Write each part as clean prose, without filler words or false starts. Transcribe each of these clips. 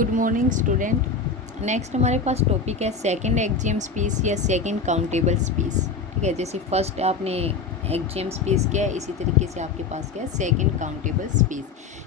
Good morning student. Next हमारे पास topic है second axiom space या सेकंड काउंटेबल स्पेस। ठीक है, जैसे फर्स्ट आपने एक्जियम स्पेस किया है, इसी तरीके से आपके पास क्या है सेकंड काउंटेबल स्पेस।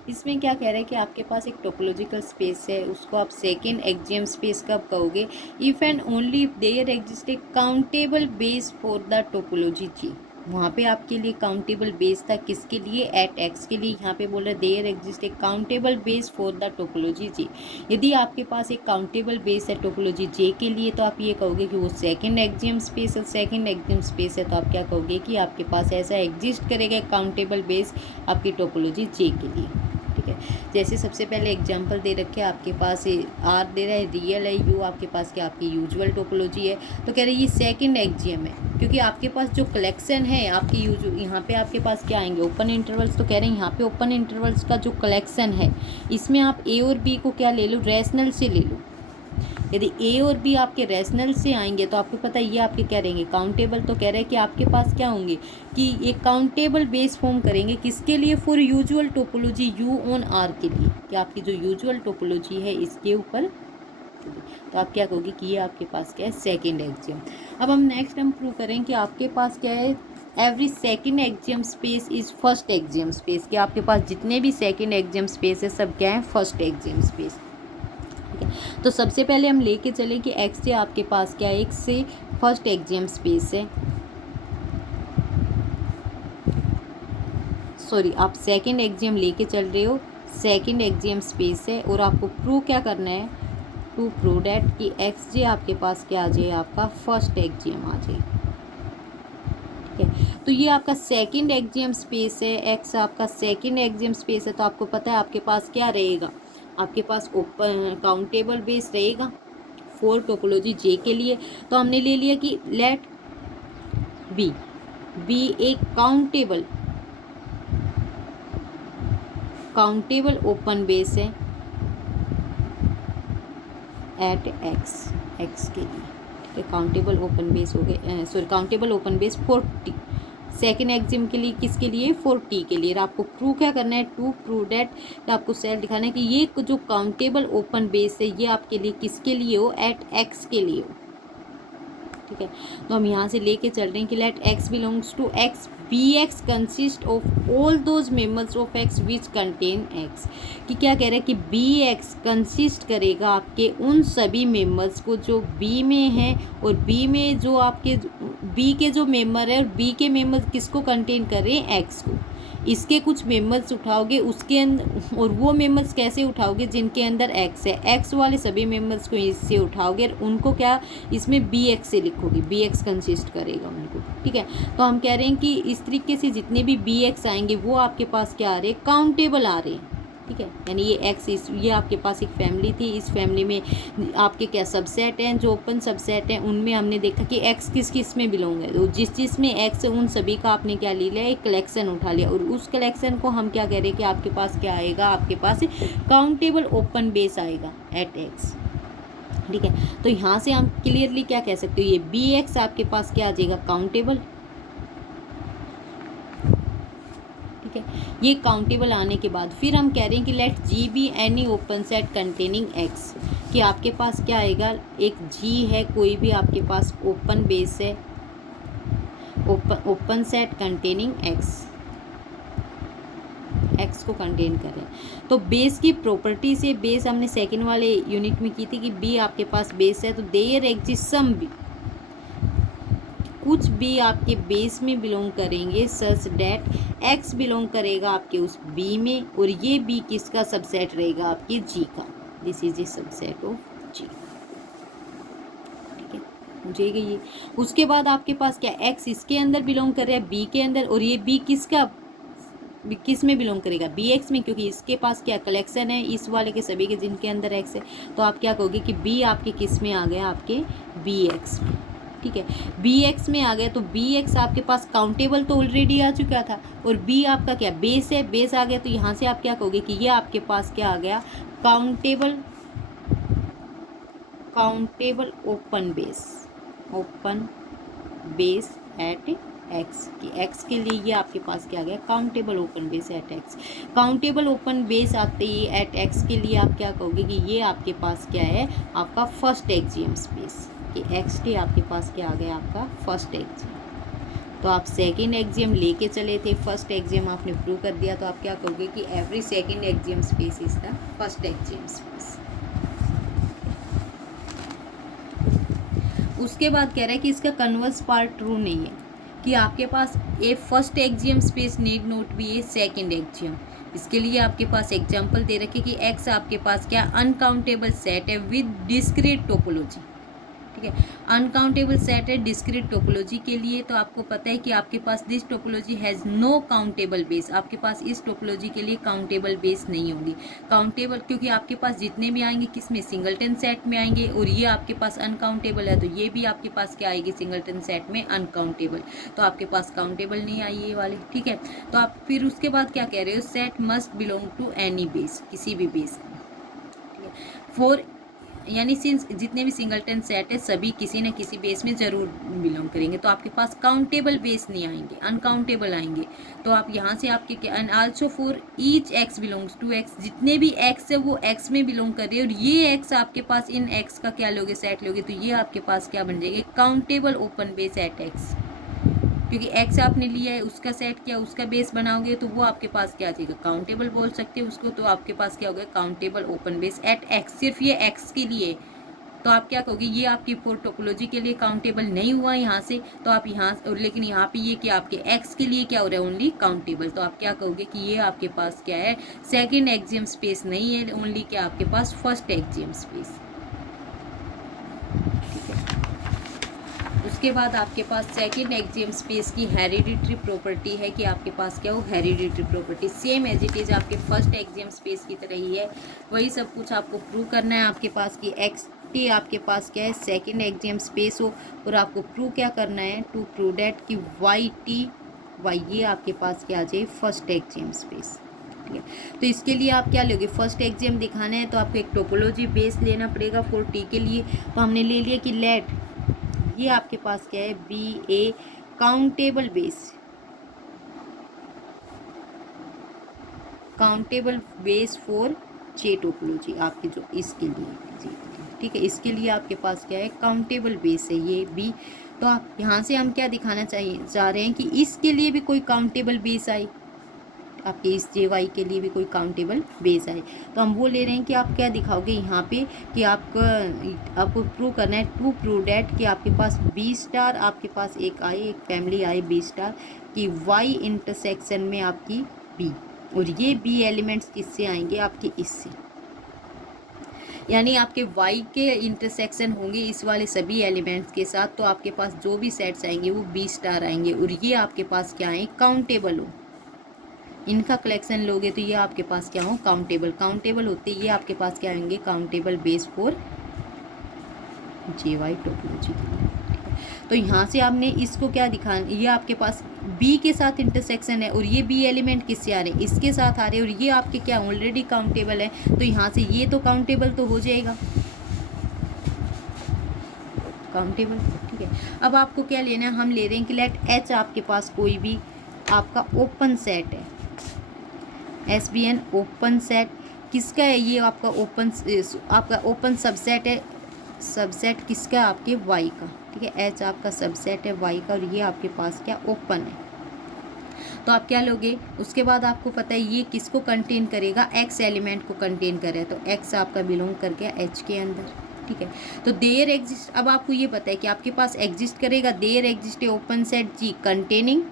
इसमें क्या कह रहा है कि आपके पास एक टोपोलॉजिकल स्पेस है, उसको आप सेकंड एक्जियम स्पेस कब कहोगे? If and only if there exist a countable base for the topology G. वहाँ पे आपके लिए काउंटेबल बेस था, किसके लिए? एट एक्स के लिए। यहाँ पे बोल रहे there exist a countable base for the topology G. यदि आपके पास एक काउंटेबल बेस है टोपोलॉजी जे के लिए, तो आप ये कहोगे कि वो सेकंड एक्जियम स्पेस है। सेकंड एक्जियम स्पेस है तो आप क्या कहोगे कि आपके पास ऐसा एग्जिस्ट करेगा काउंटेबल बेस आपकी टोपोलॉजी जे के लिए। ठीक है, जैसे सबसे पहले एग्जांपल दे रखे हैं आपके पास आर दे रहा है, रियल है, यू आपके पास क्या आपकी यूजुअल टोपोलॉजी है। तो कह रहे हैं ये सेकंड एक्जियम है, क्योंकि आपके पास जो कलेक्शन है आपकी यहाँ पे आपके पास क्या आएंगे ओपन इंटरवल्स। तो कह रहे हैं यहाँ पे ओपन इंटरवल्स का जो कलेक्शन है, इसमें आप ए और बी को क्या ले लो? रैशनल से ले लो। यदि ए और बी आपके रैशनल से आएंगे तो आपको पता है ये आपके क्या रहेंगे? काउंटेबल। तो कह रहे हैं कि आपके पास क्या होंगे कि एक काउंटेबल बेस फॉर्म करेंगे, किसके लिए? For usual topology U on R के लिए, कि आपकी जो यूजुअल टोपोलॉजी है इसके ऊपर। तो आप क्या कहोगे कि ये आपके पास क्या है? Second axiom. अब हम नेक्स्ट प्रूव करें कि आपके पास क्या है, every second axiom space is first axiom space. कि आपके पास जितने भी सेकेंड एक्जियम स्पेस है सब क्या है? First axiom space. तो सबसे पहले हम लेके चले कि एक्स से आपके पास क्या है? एक्स से फर्स्ट एक्जियम स्पेस है, सॉरी आप सेकंड एक्जियम लेके चल रहे हो, सेकंड एक्जियम स्पेस है, और आपको प्रूव क्या करना है? टू प्रूव डैट कि एक्स जे आपके पास क्या आ जाए? आपका फर्स्ट एक्जियम आ जाए। ठीक है, तो ये आपका सेकंड एक्जियम स्पेस है, एक्स आपका सेकंड एक्जियम स्पेस है। तो आपको पता है आपके पास क्या रहेगा? आपके पास ओपन काउंटेबल बेस रहेगा फोर टोपोलॉजी जे के लिए। तो हमने ले लिया कि लेट बी एक काउंटेबल ओपन बेस है एट एक्स के लिए। ठीक है, काउंटेबल ओपन बेस हो गए, sorry countable open base for T. Second axiom के लिए किसके लिए? फॉर टी के लिए। आपको प्रूव क्या करना है? टू प्रूव डेट, आपको सेल दिखाना है कि ये जो काउंटेबल ओपन बेस है ये आपके लिए किसके लिए हो? एट एक्स के लिए हो। ठीक है, तो हम यहाँ से लेके चल रहे हैं कि let X belongs to X, B X consist of all those members of X which contain X. कि क्या कह रहे हैं कि बी एक्स कंसिस्ट करेगा आपके उन सभी मेंबर्स को जो बी में हैं, और बी में जो आपके बी के जो मेंबर है, और बी के मेंबर किसको कंटेन कर रहे हैं? एक्स को। इसके कुछ मेंबर्स उठाओगे उसके अंदर, और वो मेंबर्स कैसे उठाओगे? जिनके अंदर एक्स है, एक्स वाले सभी मेंबर्स को इससे उठाओगे, और उनको क्या इसमें बी एक्स से लिखोगे, बी एक्स कंसिस्ट करेगा उनको। ठीक है, तो हम कह रहे हैं कि इस तरीके से जितने भी बी एक्स आएंगे वो आपके पास क्या आ रहे हैं? काउंटेबल आ रहे हैं। ठीक है, यानी ये एक्स ये आपके पास एक फैमिली थी, इस फैमिली में आपके क्या सबसेट हैं? जो ओपन सबसेट हैं उनमें हमने देखा कि एक्स किस किस में बिलोंग है, तो जिस में एक्स है उन सभी का आपने क्या ले लिया? एक कलेक्शन उठा लिया, और उस कलेक्शन को हम क्या कह रहे हैं कि आपके पास क्या आएगा? आपके पास काउंटेबल ओपन बेस आएगा एट एक्स। ठीक है, तो यहाँ से हम क्लियरली क्या कह सकते हो? ये बी एक्स आपके पास क्या आ जाएगा? काउंटेबल। ठीक है, ये काउंटेबल आने के बाद फिर हम कह रहे हैं कि let G be any open set containing X. कि आपके पास क्या आएगा? एक जी है, कोई भी आपके पास ओपन बेस है, ओपन सेट कंटेनिंग एक्स को कंटेन कर रहे हैं। तो बेस की प्रॉपर्टी से, बेस हमने सेकंड वाले यूनिट में की थी कि बी आपके पास बेस है, तो देयर एग्जिस्ट सम बी, कुछ भी आपके बेस में बिलोंग करेंगे, सच डैट एक्स बिलोंग करेगा आपके उस बी में, और ये बी किसका सबसेट रहेगा? आपके जी का। This is a subset of G. ठीक है, मुझे ये उसके बाद आपके पास क्या? एक्स इसके अंदर बिलोंग कर रहा है बी के अंदर, और ये बी किसका किस में बिलोंग करेगा? बी एक्स में, क्योंकि इसके पास क्या कलेक्शन है इस वाले के सभी के जिनके अंदर एक्स है। तो आप क्या कहोगे कि बी आपके किस में आ गया? आपके बी एक्स में। ठीक है, बी एक्स में आ गया, तो बी एक्स आपके पास काउंटेबल तो ऑलरेडी आ चुका था, और बी आपका क्या बेस है? बेस आ गया, तो यहाँ से आप क्या कहोगे कि ये आपके पास क्या आ गया? Countable open base at X की एक्स के लिए ये आपके पास क्या आ गया countable open base at X. Countable open base आते ही एट एक्स के लिए आप क्या कहोगे कि ये आपके पास क्या है आपका फर्स्ट एक्जियम स्पेस, कि एक्स टी आपके पास क्या आ गया आपका फर्स्ट एक्जियम। तो आप सेकेंड एक्जियम लेके चले थे, फर्स्ट एक्जियम आपने प्रूव कर दिया, तो आप क्या कहोगे कि every second axiom space is the first axiom space. उसके बाद कह रहा है कि इसका कन्वर्स पार्ट ट्रू नहीं है, कि आपके पास a first axiom space need not be a second axiom. इसके लिए आपके पास एग्जांपल दे रखे कि एक्स आपके पास क्या अनकाउंटेबल सेट है विद डिस्क्रीट टोपोलॉजी, ठीक है। अनकाउंटेबल सेट है डिस्क्रीट टोपोलॉजी के लिए, तो आपको पता है कि आपके पास this topology has no countable base, आपके पास इस टोपोलॉजी के लिए काउंटेबल बेस नहीं होगी। काउंटेबल क्योंकि आपके पास जितने भी आएंगे किस में सिंगलटन सेट में आएंगे, और ये आपके पास अनकाउंटेबल है तो ये भी आपके पास क्या आएगी सिंगलटन सेट में अनकाउंटेबल, तो आपके पास काउंटेबल नहीं आई ये वाले, ठीक है। तो आप फिर उसके बाद क्या कह रहे हो, set must belong to any base, किसी भी बेस में, ठीक है। फोर यानी सिंस जितने भी सिंगलटन सेट है सभी किसी न किसी बेस में जरूर बिलोंग करेंगे, तो आपके पास काउंटेबल बेस नहीं आएंगे, अनकाउंटेबल आएंगे। तो आप यहाँ से आपके and also for each X belongs to X, जितने भी एक्स है वो एक्स में बिलोंग कर रहे हैं, और ये एक्स आपके पास इन एक्स का क्या लोगे सेट लोगे, तो ये आपके पास क्या बन जाएंगे countable open base at X, क्योंकि एक्स आपने लिया है उसका सेट क्या उसका बेस बनाओगे तो वो आपके पास क्या आ जाएगा काउंटेबल बोल सकते हैं उसको, तो आपके पास क्या होगा countable open base at x, सिर्फ ये एक्स के लिए। तो आप क्या कहोगे ये आपकी फोर टोपोलॉजी के लिए काउंटेबल नहीं हुआ यहाँ से, तो आप यहाँ लेकिन यहाँ पे ये कि आपके एक्स के लिए क्या हो रहा है ओनली काउंटेबल, तो आप क्या कहोगे कि ये आपके पास क्या है सेकेंड एक्जियम स्पेस नहीं है, ओनली क्या आपके पास फर्स्ट एक्जियम स्पेस। उसके बाद आपके पास सेकेंड एक्जियम स्पेस की हेरिडिटरी प्रॉपर्टी है कि आपके पास क्या हो hereditary property same as it is आपके फर्स्ट एक्जियम स्पेस की तरह ही है, वही सब कुछ आपको प्रूव करना है। आपके पास की एक्स टी आपके पास क्या है सेकेंड एक्जियम स्पेस हो, और आपको प्रूव क्या करना है टू प्रूव दैट कि वाई टी वाई ये आपके पास क्या आ जाए फर्स्ट एक्जियम स्पेस, ठीक है। तो इसके लिए आप क्या लोगे फर्स्ट एक्जियम दिखाना है तो आपको एक टोपोलॉजी बेस लेना पड़ेगा फॉर टी के लिए, तो हमने ले लिया कि लेट ये आपके पास क्या है B a countable base, countable base for J topology आपकी जो इसके लिए, ठीक है। इसके लिए आपके पास क्या है काउंटेबल बेस है ये बी, तो आप यहाँ से हम क्या दिखाना चाह रहे हैं कि इसके लिए भी कोई काउंटेबल बेस आए, आपके इस जे वाई के लिए भी कोई काउंटेबल बेस आए, तो हम वो ले रहे हैं कि आप क्या दिखाओगे यहाँ पे कि आपको प्रूव करना है टू प्रूव डैट कि आपके पास बी स्टार आपके पास एक आए एक फैमिली आए बी स्टार कि वाई इंटरसेक्शन में आपकी बी, और ये बी एलिमेंट्स किससे आएंगे आपके इससे, यानी आपके y के इंटरसेक्शन होंगे इस वाले सभी एलिमेंट्स के साथ, तो आपके पास जो भी सेट्स आएंगे वो बी स्टार आएंगे, और ये आपके पास क्या आए काउंटेबल हो, इनका कलेक्शन लोगे तो ये आपके पास क्या हो काउंटेबल, काउंटेबल होते ये आपके पास क्या होंगे countable base for J Y topology के लिए। तो यहाँ से आपने इसको क्या दिखा ये आपके पास बी के साथ इंटरसेक्शन है, और ये बी एलिमेंट किससे आ रहे हैं इसके साथ आ रहे हैं, और ये आपके क्या ऑलरेडी काउंटेबल है, तो यहाँ से ये तो काउंटेबल तो हो जाएगा काउंटेबल, ठीक है। अब आपको क्या लेना है हम ले रहे हैं कि लेट एच आपके पास कोई भी आपका ओपन सेट है, S B n open set किसका है ये आपका ओपन सबसेट है, सबसेट किसका आपके वाई का, ठीक है। एच आपका सबसेट है वाई का, और ये आपके पास क्या ओपन है, तो आप क्या लोगे उसके बाद आपको पता है ये किसको कंटेन करेगा एक्स एलिमेंट को कंटेन कर रहा है, तो एक्स आपका बिलोंग कर गया एच के अंदर, ठीक है। तो देयर एग्जिस्ट अब आपको ये पता है कि आपके पास एग्जिस्ट करेगा there exist open set G containing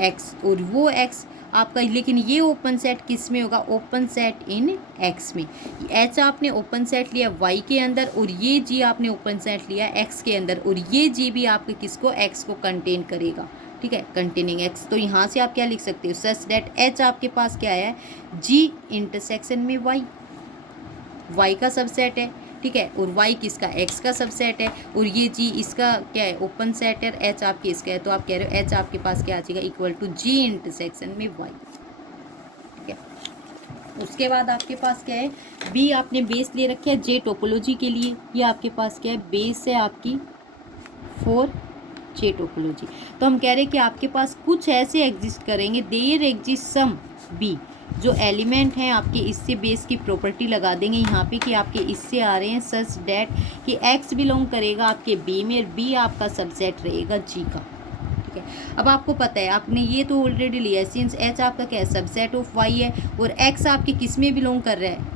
x, और वो एक्स आपका लेकिन ये ओपन सेट किस में होगा ओपन सेट इन एक्स में, एच आपने ओपन सेट लिया वाई के अंदर, और ये जी आपने ओपन सेट लिया एक्स के अंदर, और ये जी भी आपके किसको एक्स को कंटेन करेगा, ठीक है कंटेनिंग एक्स। तो यहाँ से आप क्या लिख सकते हो सच दैट एच आपके पास क्या है जी इंटरसेक्शन में वाई का सबसेट है, ठीक है, और y किसका x का सबसेट है, और ये g इसका क्या है ओपन सेट है, h आपके इसका है, तो आप कह रहे हो h आपके पास क्या आ जाएगा इक्वल टू g इंटरसेक्शन में y, ठीक है। उसके बाद आपके पास क्या है b आपने बेस ले रखा है j टोपोलॉजी के लिए, ये आपके पास क्या है बेस है आपकी 4 जे टोपोलॉजी। तो हम कह रहे हैं कि आपके पास कुछ ऐसे एग्जिस्ट करेंगे, देयर एग्जिस्ट सम बी, जो एलिमेंट हैं आपके इससे बेस की प्रॉपर्टी लगा देंगे यहाँ पे कि आपके इससे आ रहे हैं सच डैट कि एक्स बिलोंग करेगा आपके बी में और बी आपका सबसेट रहेगा जी का। ठीक है, अब आपको पता है आपने ये तो ऑलरेडी लिया है, सिंस एच आपका क्या है सबसेट ऑफ वाई है और एक्स आपके किस में बिलोंग कर रहा है,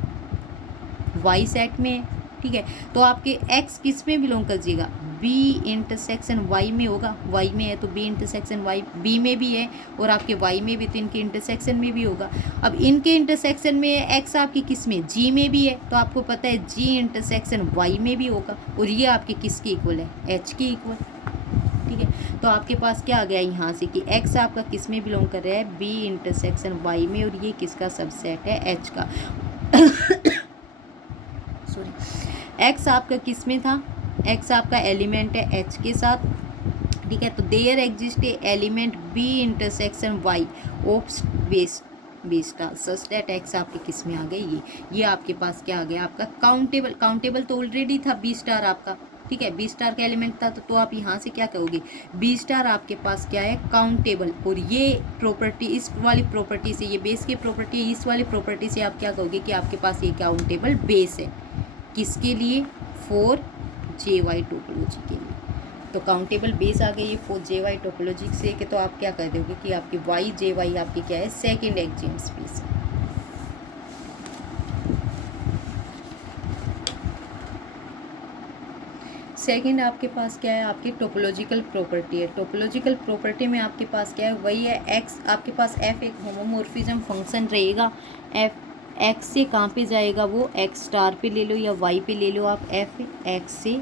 वाई सेट में है। ठीक है, तो आपके x किस में बिलोंग कर जाएगा, b इंटरसेक्शन y में होगा, y में है तो b इंटरसेक्शन y b में भी है और आपके y में भी, तो इनके इंटरसेक्शन में भी होगा। अब इनके इंटरसेक्शन में है x आपकी किस में, g में भी है, तो आपको पता है g इंटरसेक्शन y में भी होगा और ये आपके किसके इक्वल है, h के इक्वल। ठीक है, तो आपके पास क्या आ गया यहाँ से कि x आपका किस में बिलोंग कर रहा है, b इंटरसेक्शन y में, और ये किसका सबसेट है, h का। सॉरी, x आपका किस में था, x आपका एलिमेंट है h के साथ। ठीक है, तो there exist a element b intersection y of base B star such that x आपके किस में आ गए, ये आपके पास क्या आ गया आपका काउंटेबल। काउंटेबल तो ऑलरेडी था बी स्टार आपका। ठीक है, बी स्टार का एलिमेंट था तो आप यहाँ से क्या कहोगे, बी स्टार आपके पास क्या है, काउंटेबल। और ये प्रॉपर्टी, इस वाली प्रॉपर्टी से, ये बेस की प्रॉपर्टी है, इस वाली प्रॉपर्टी से आप क्या कहोगे कि आपके पास ये काउंटेबल बेस है, किसके लिए, फॉर जे वाई टोपोलॉजी के लिए। तो काउंटेबल बेस आ गई ये फॉर जे वाई टोपोलॉजी से कि तो आप क्या कर दोगे कि आपकी वाई जे वाई आपकी क्या है, सेकेंड एक्जियम स्पेस है। सेकेंड आपके पास क्या है, आपकी टोपोलॉजिकल प्रॉपर्टी है। टोपोलॉजिकल प्रॉपर्टी में आपके पास क्या है, वही है एक्स, आपके पास एफ एक होमोमॉर्फिज्म फंक्शन रहेगा। एफ एक्स से कहाँ पे जाएगा, वो एक्स स्टार पे ले लो या वाई पे ले लो आप, एफ एक्स से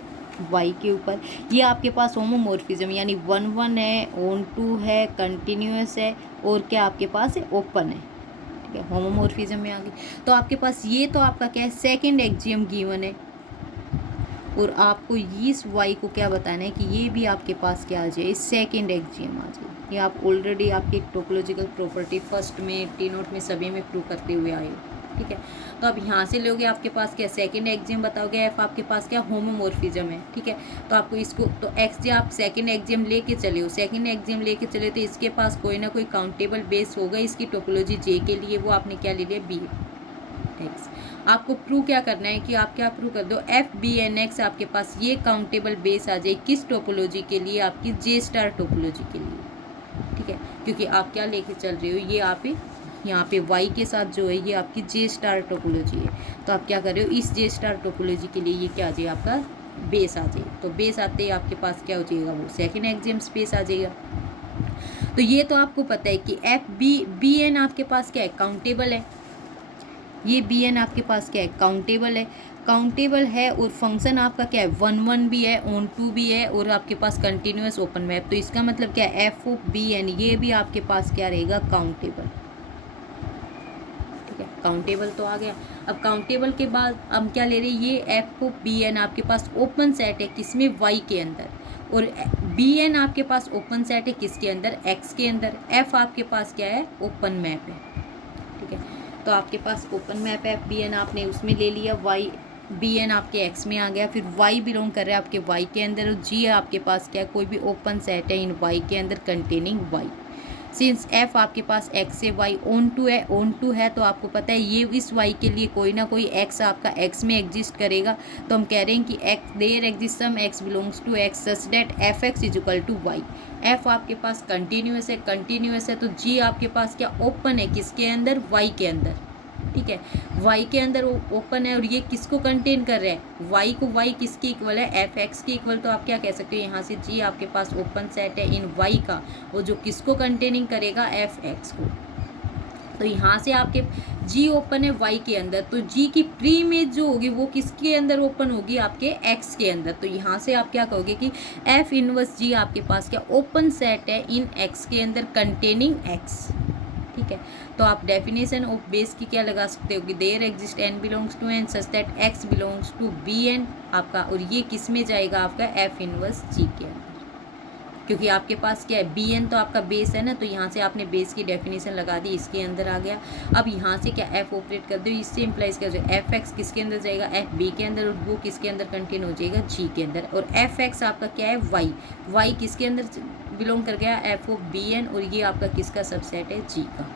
वाई के ऊपर। ये आपके पास होमोमॉर्फिज्म यानी 1 1 है, ऑन 2 है, कंटिन्यूस है और क्या आपके पास है, ओपन है। ठीक है, होमोमॉर्फिज्म में आ गई। तो आपके पास ये तो आपका क्या है, सेकेंड एक्जियम गिवन है और आपको इस वाई को क्या बताना है कि ये भी आपके पास क्या आ जाए, सेकेंड एक्जियम आ जाए। ये आप ऑलरेडी आपकी टोपोलॉजिकल प्रॉपर्टी फर्स्ट में, टी नोट में, सभी में प्रूव करते हुए आए हो। ठीक है, तो अब यहाँ से लोगे आपके पास क्या, सेकेंड एक्जियम बताओगे, एफ आपके पास क्या होमोमॉर्फिज्म है। ठीक है, तो आपको इसको तो एक्स जे आप सेकेंड एक्जियम लेके चले हो, सेकेंड एक्जियम लेके चले तो इसके पास कोई ना कोई काउंटेबल बेस होगा इसकी टोपोलॉजी जे के लिए, वो आपने क्या ले लिया, बी एक्स। आपको प्रूव क्या करना है कि आप क्या प्रूव कर दो, एफ बी एन एक्स आपके पास ये काउंटेबल बेस आ जाए किस टोपोलॉजी के लिए, आपकी जे स्टार टोपोलॉजी के लिए। ठीक है, क्योंकि आप क्या लेके चल रहे हो, ये आप यहाँ पे y के साथ जो है ये आपकी जे स्टार टोपोलॉजी है। तो आप क्या कर रहे हो, इस जे स्टार टोपोलॉजी के लिए ये क्या आ जाए, आपका बेस आ जाए। तो बेस आते ही आपके पास क्या हो जाएगा, वो सेकेंड एक्जियम स्पेस आ जाएगा। तो ये तो आपको पता है कि एफ बी एन आपके पास क्या है, काउंटेबल है। ये बी एन आपके पास क्या है, काउंटेबल है। काउंटेबल है और फंक्शन आपका क्या है, 1 1 भी है, ऑन 2 भी है और आपके पास कंटिन्यूस ओपन मैप। तो इसका मतलब क्या है, एफ ऑफ बी एन ये भी आपके पास क्या रहेगा, काउंटेबल। ठीक है, काउंटेबल तो आ गया। अब काउंटेबल के बाद हम क्या ले रहे हैं, ये एफ ऑफ बी एन आपके पास ओपन सेट है किसमें, वाई के अंदर, और बी एन आपके पास ओपन सेट है किसके अंदर, एक्स के अंदर। एफ आपके पास क्या है, ओपन मैप है। ठीक है, तो आपके पास ओपन मैप है, बी एन आपने उसमें ले लिया, वाई बी एन आपके एक्स में आ गया, फिर वाई बिलोंग कर रहा है आपके वाई के अंदर, और जी आपके पास क्या है, कोई भी ओपन सेट है इन वाई के अंदर कंटेनिंग वाई। सिंस एफ आपके पास एक्स से वाई ऑन टू है, ऑन टू है तो आपको पता है ये इस वाई के लिए कोई ना कोई एक्स आपका एक्स में एग्जिस्ट करेगा। तो हम कह रहे हैं कि x there exist some x belongs to x such that f x is equal to y. F आपके पास कंटिन्यूस है, कंटिन्यूस है तो जी आपके पास क्या ओपन है, किसके अंदर, वाई के अंदर। ठीक है, वाई के अंदर ओपन है और ये किसको कंटेन कर रहा है, वाई को। वाई किसके इक्वल है, एफ एक्स के इक्वल। तो आप क्या कह सकते हो, यहाँ से जी आपके पास ओपन सेट है इन वाई का, वो जो किसको कंटेनिंग करेगा, एफ एक्स को। तो यहाँ से आपके जी ओपन है वाई के अंदर, तो जी की प्री इमेज जो होगी वो किसके अंदर ओपन होगी, आपके एक्स के अंदर। तो यहाँ से आप क्या कहोगे कि एफ इनवर्स जी आपके पास क्या ओपन सेट है इन एक्स के अंदर कंटेनिंग एक्स। ठीक है, तो आप डेफिनेशन ऑफ बेस की क्या लगा सकते हो कि there exist n belongs to N such that x belongs to B n आपका, और ये किस में जाएगा आपका, एफ इनवर्स जी के अंदर। क्योंकि आपके पास क्या है, बी एन तो आपका बेस है ना, तो यहाँ से आपने बेस की डेफिनेशन लगा दी, इसके अंदर आ गया। अब यहाँ से क्या एफ ऑपरेट कर दो, इससे इम्प्लाइज कर दो एफ एक्स किसके अंदर जाएगा, एफ बी के अंदर, और वो किसके अंदर कंटेन हो जाएगा, जी के अंदर। और एफ एक्स आपका क्या है, वाई, वाई किसके अंदर बिलोंग कर गया, एफ ऑफ बी एन, और ये आपका किसका सबसेट है, जी का।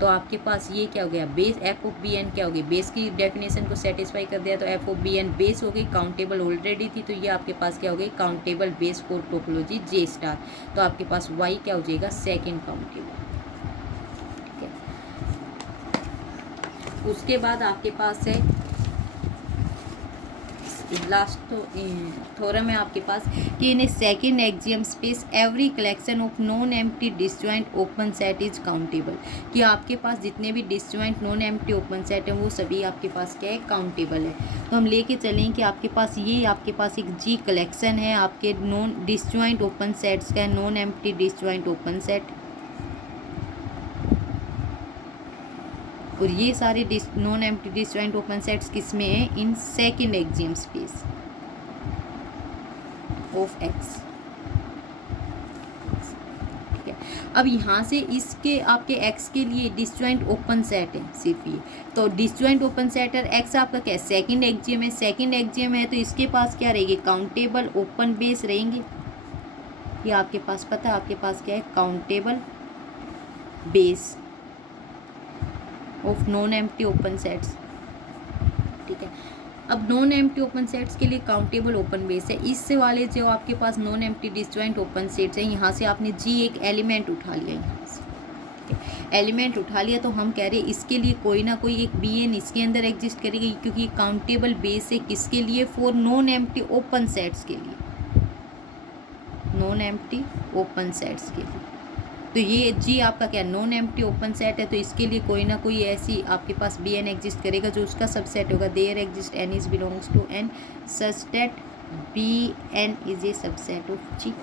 तो आपके पास ये क्या हो गया, base f of B n क्या हो गई, बेस की डेफिनेशन को सेटिस्फाई कर दिया, तो f of B n base हो गई, काउंटेबल ऑलरेडी थी, तो ये आपके पास क्या हो गई, countable base for topology J star. तो आपके पास वाई क्या हो जाएगा, सेकेंड काउंटेबल। ठीक है, उसके बाद आपके पास है लास्ट थ्योरम है आपके पास कि in a second axiom space every collection of non empty disjoint open set is countable, कि आपके पास जितने भी disjoint non empty open set हैं वो सभी आपके पास क्या है, काउंटेबल है। तो हम लेके चलें कि आपके पास ये आपके पास एक जी कलेक्शन है आपके नॉन डिसजॉइंट ओपन सेट्स का, non empty disjoint open set, और ये सारे non empty disjoint open sets किस में है, in second axiom space of x. ठीक है, अब यहाँ से इसके आपके एक्स के लिए डिसजॉइंट ओपन सेट है सिर्फ ये, तो डिसजॉइंट ओपन सेट है एक्स आपका क्या है, सेकेंड एक्सियम है, सेकेंड एक्सियम है, तो इसके पास क्या रहेगी, काउंटेबल ओपन बेस रहेंगे। ये आपके पास पता है आपके पास क्या है, countable base of non empty open sets. ठीक है, अब नॉन एम्प्टी ओपन सेट्स के लिए काउंटेबल ओपन बेस है। इससे वाले जो आपके पास non empty disjoint open sets हैं, यहाँ से आपने जी एक एलिमेंट उठा लिया, यहाँ से ठीक है, एलिमेंट उठा लिया, तो हम कह रहे हैं इसके लिए कोई ना कोई एक बी एन इसके अंदर एग्जिस्ट करेगी, क्योंकि काउंटेबल बेस है किसके लिए, for non empty open sets के लिए, नॉन एम्प्टी ओपन सेट्स के लिए। तो ये जी आपका क्या नॉन एम्प्टी ओपन सेट है, तो इसके लिए कोई ना कोई ऐसी आपके पास बी एन एग्जिस्ट करेगा जो उसका सबसेट होगा, there exist N is belongs to N such that B N is a subset of G.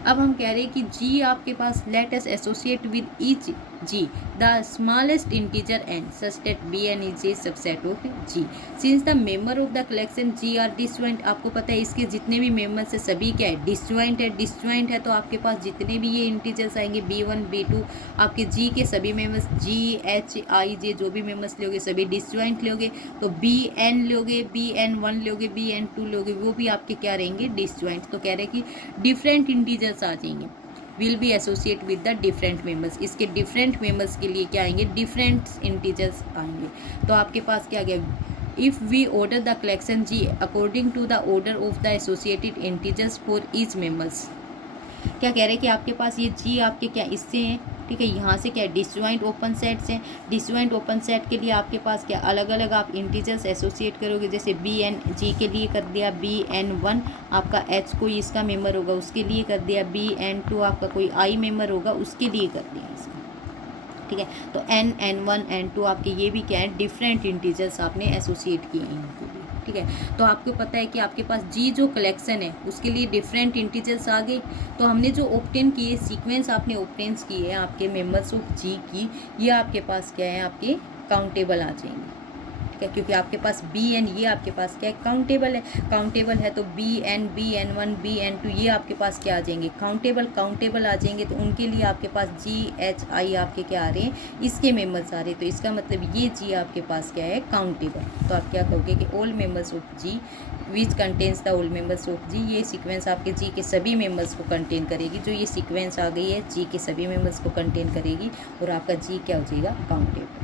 अब हम कह रहे हैं कि जी आपके पास let us associate with each G the smallest integer N such that B N is a subset of G. Since the member of the collection G are disjoint, आपको पता है इसके जितने भी मेंबर्स है सभी क्या है, डिसजॉइंट है। डिसजॉइंट है तो आपके पास जितने भी ये इंटीजर्स आएंगे B1 B2 आपके जी के सभी मेंबर्स जी एच आई जे जो भी मेंबर्स लोगे सभी डिसजॉइंट लोगे, तो बी एन लोगे, BN1 लोगे, BN2 लोगे, वो भी आपके क्या रहेंगे, डिसजॉइंट। तो कह रहे हैं कि डिफरेंट इंटीजर्स आ जाएंगे, will be associate with the different members. इसके डिफरेंट मेंबर्स के लिए क्या आएंगे, डिफरेंट इंटीजर्स आएंगे। तो आपके पास क्या गया, if we order the collection G according to the order of the associated integers for each members. क्या कह रहे हैं कि आपके पास ये जी आपके क्या इससे हैं, ठीक है, यहाँ से क्या डिसजॉइंट ओपन सेट्स हैं। डिसजॉइंट ओपन सेट के लिए आपके पास क्या अलग अलग आप इंटीजर्स एसोसिएट करोगे, जैसे BN जी के लिए कर दिया BN1 आपका H कोई इसका मेंबर होगा उसके लिए कर दिया, BN2 आपका कोई I मेंबर होगा उसके लिए कर दिया इसका, ठीक है। तो N N1 N2 आपके ये भी क्या है, डिफरेंट इंटीजर्स आपने एसोसिएट किए हैं इनके लिए, ठीक है। तो आपको पता है कि आपके पास जी जो कलेक्शन है उसके लिए डिफरेंट इंटीजर्स आ गए। तो हमने जो ऑब्टेन किए सीक्वेंस आपने ऑब्टेन किए हैं आपके मेंबर्स ऑफ जी की, ये आपके पास क्या है, आपके काउंटेबल आ जाएंगे, ठीक है, क्योंकि आपके पास BN ये आपके पास क्या है, काउंटेबल है। काउंटेबल है तो BN BN1 BN2 ये आपके पास क्या आ जाएंगे, काउंटेबल आ जाएंगे। तो उनके लिए आपके पास GHI आपके क्या आ रहे हैं, इसके मेंबर्स आ रहे हैं। तो इसका मतलब ये जी आपके पास क्या है, काउंटेबल। तो आप क्या कहोगे कि all members of G which contains the all members of G, ये सीक्वेंस आपके जी के सभी मेंबर्स को कंटेन करेगी। जो ये सीक्वेंस आ गई है जी के सभी मेंबर्स को कंटेन करेगी और आपका जी क्या हो जाएगा, काउंटेबल।